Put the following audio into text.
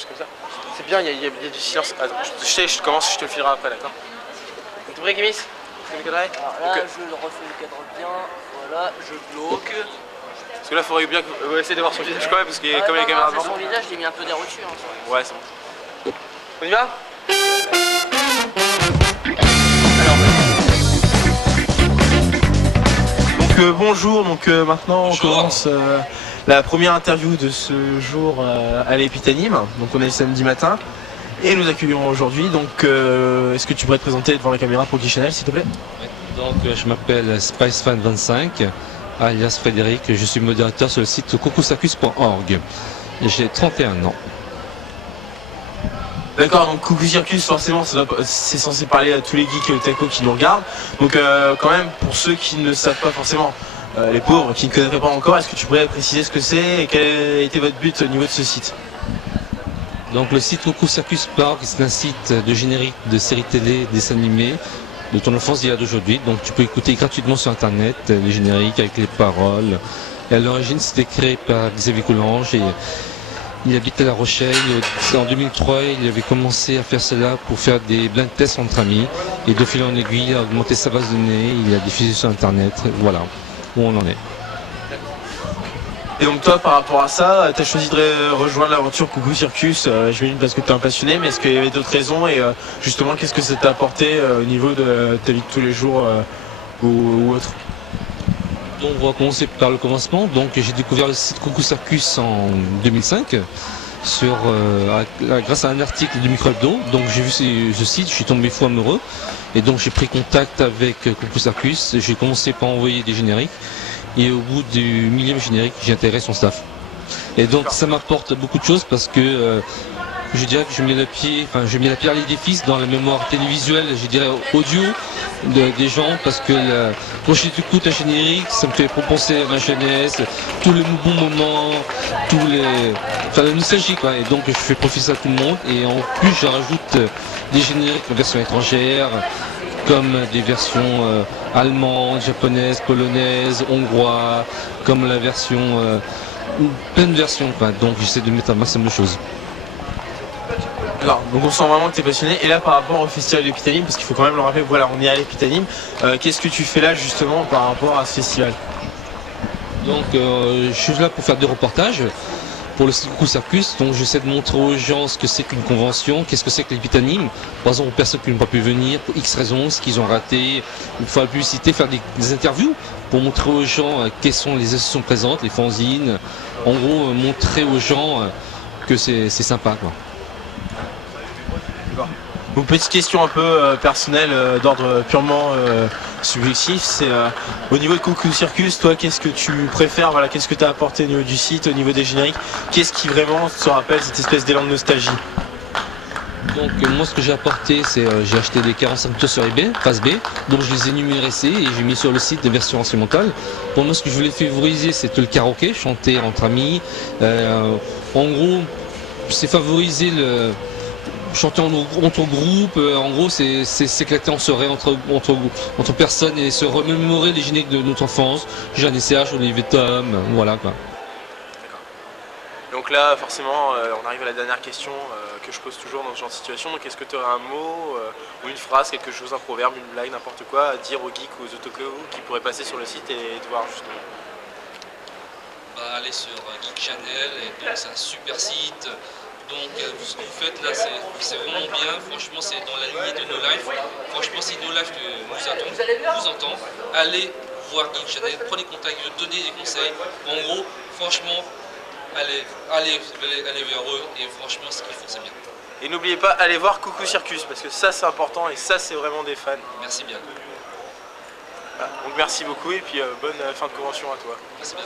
choses comme ça. C'est bien, il y a du silence. Attends, je commence, je te le filerai après, d'accord? T'es prêt, Kémis? Alors là, je refais le cadre bien, voilà, je bloque. Parce que là, il faudrait bien essayer de voir son visage quand même, parce qu'il est comme les caméras devant. Son visage, j'ai mis un peu d'air au-dessus. Hein, ouais, c'est bon. On y va? Donc bonjour, donc maintenant on commence la première interview de ce jour à l'Épitanime. Donc on est le samedi matin et nous accueillons aujourd'hui. Donc est-ce que tu pourrais te présenter devant la caméra pour Geek Channel s'il te plaît? Donc je m'appelle SpiceFan25 alias Frédéric, je suis modérateur sur le site coucoucircus.org et j'ai 31 ans. D'accord, donc Coucou Circus, forcément, c'est censé parler à tous les geeks techno qui nous regardent. Donc quand même, pour ceux qui ne savent pas forcément, les pauvres qui ne connaîtraient pas encore, est-ce que tu pourrais préciser ce que c'est et quel a été votre but au niveau de ce site? Donc le site coucoucircus.org, c'est un site de générique de séries télé, dessins animés, de ton enfance d'hier d'aujourd'hui. Donc tu peux écouter gratuitement sur internet les génériques avec les paroles. Et à l'origine, c'était créé par Xavier Coulange et il habite à La Rochelle. En 2003, il avait commencé à faire cela pour faire des blind tests entre amis. Et de fil en aiguille, il a augmenté sa base de données, il a diffusé sur internet. Voilà où on en est. Et donc toi, par rapport à ça, tu as choisi de rejoindre l'aventure Coucou Circus, j'imagine parce que tu es un passionné, mais est-ce qu'il y avait d'autres raisons et justement qu'est-ce que ça t'a apporté au niveau de ta vie de tous les jours ou autre? Donc on va commencer par le commencement. Donc j'ai découvert le site Coucou Circus en 2005 grâce à un article du Micro-Hebdo. Donc j'ai vu ce site, je suis tombé fou amoureux et donc j'ai pris contact avec Coucou Circus. J'ai commencé par envoyer des génériques et au bout du millième générique, j'ai intégré son staff. Et donc ça m'apporte beaucoup de choses parce que je dirais que je mets la pierre à l'édifice dans la mémoire télévisuelle, je dirais audio des gens, parce que quand j'écoute un générique, ça me fait penser à ma jeunesse, tous les bons moments, la nostalgie quoi. Et donc je fais profiter ça à tout le monde. Et en plus je rajoute des génériques en version étrangère, comme des versions allemandes, japonaises, polonaises, hongroises, comme la version plein de versions quoi. Donc j'essaie de mettre un maximum de choses. Alors, donc on sent vraiment que tu es passionné. Et là par rapport au festival d'Épitanime, parce qu'il faut quand même le rappeler, voilà, on est à l'Épitanime, qu'est-ce que tu fais là justement par rapport à ce festival? Donc je suis là pour faire des reportages pour le site Coucou Circus. Donc j'essaie de montrer aux gens ce que c'est qu'une convention, qu'est-ce que c'est que l'Épitanime. Par exemple aux personnes qui n'ont pas pu venir, pour X raisons, ce qu'ils ont raté, il faut la publicité, faire des interviews pour montrer aux gens quelles sont les associations présentes, les fanzines. En gros montrer aux gens que c'est sympa quoi. Donc petite question un peu personnelle d'ordre purement subjectif, c'est au niveau de Coucou Circus, toi qu'est-ce que tu préfères, voilà, qu'est-ce que tu as apporté au niveau du site, au niveau des génériques, qu'est-ce qui vraiment te rappelle cette espèce d'élan de nostalgie? Donc moi ce que j'ai apporté c'est j'ai acheté des 45 tours sur eBay, phase B, donc je les ai numérissés et j'ai mis sur le site des versions instrumentales. Pour moi ce que je voulais favoriser c'était le karaoké, chanter entre amis, en gros c'est favoriser le chanter entre groupes, en gros c'est s'éclater en soirée entre personnes et se remémorer les génériques de notre enfance, Jeanne et Serge, Olivier Tom, voilà quoi. Donc là forcément on arrive à la dernière question que je pose toujours dans ce genre de situation, donc est-ce que tu aurais un mot ou une phrase, quelque chose, un proverbe, une blague, n'importe quoi à dire aux geeks ou aux otaku qui pourraient passer sur le site et te voir justement? Allez sur Geek Channel, et donc c'est un super site. Donc ce que vous faites là c'est vraiment bien, franchement c'est dans la lignée de No Life. Franchement si No Life vous entend, allez voir Geek Channel, prenez contact, donnez des conseils. En gros, franchement, allez vers eux et franchement ce qu'ils font c'est bien. Et n'oubliez pas, allez voir Coucou Circus parce que ça c'est important et ça c'est vraiment des fans. Merci bien. Voilà. Donc merci beaucoup et puis bonne fin de convention à toi. Merci bien.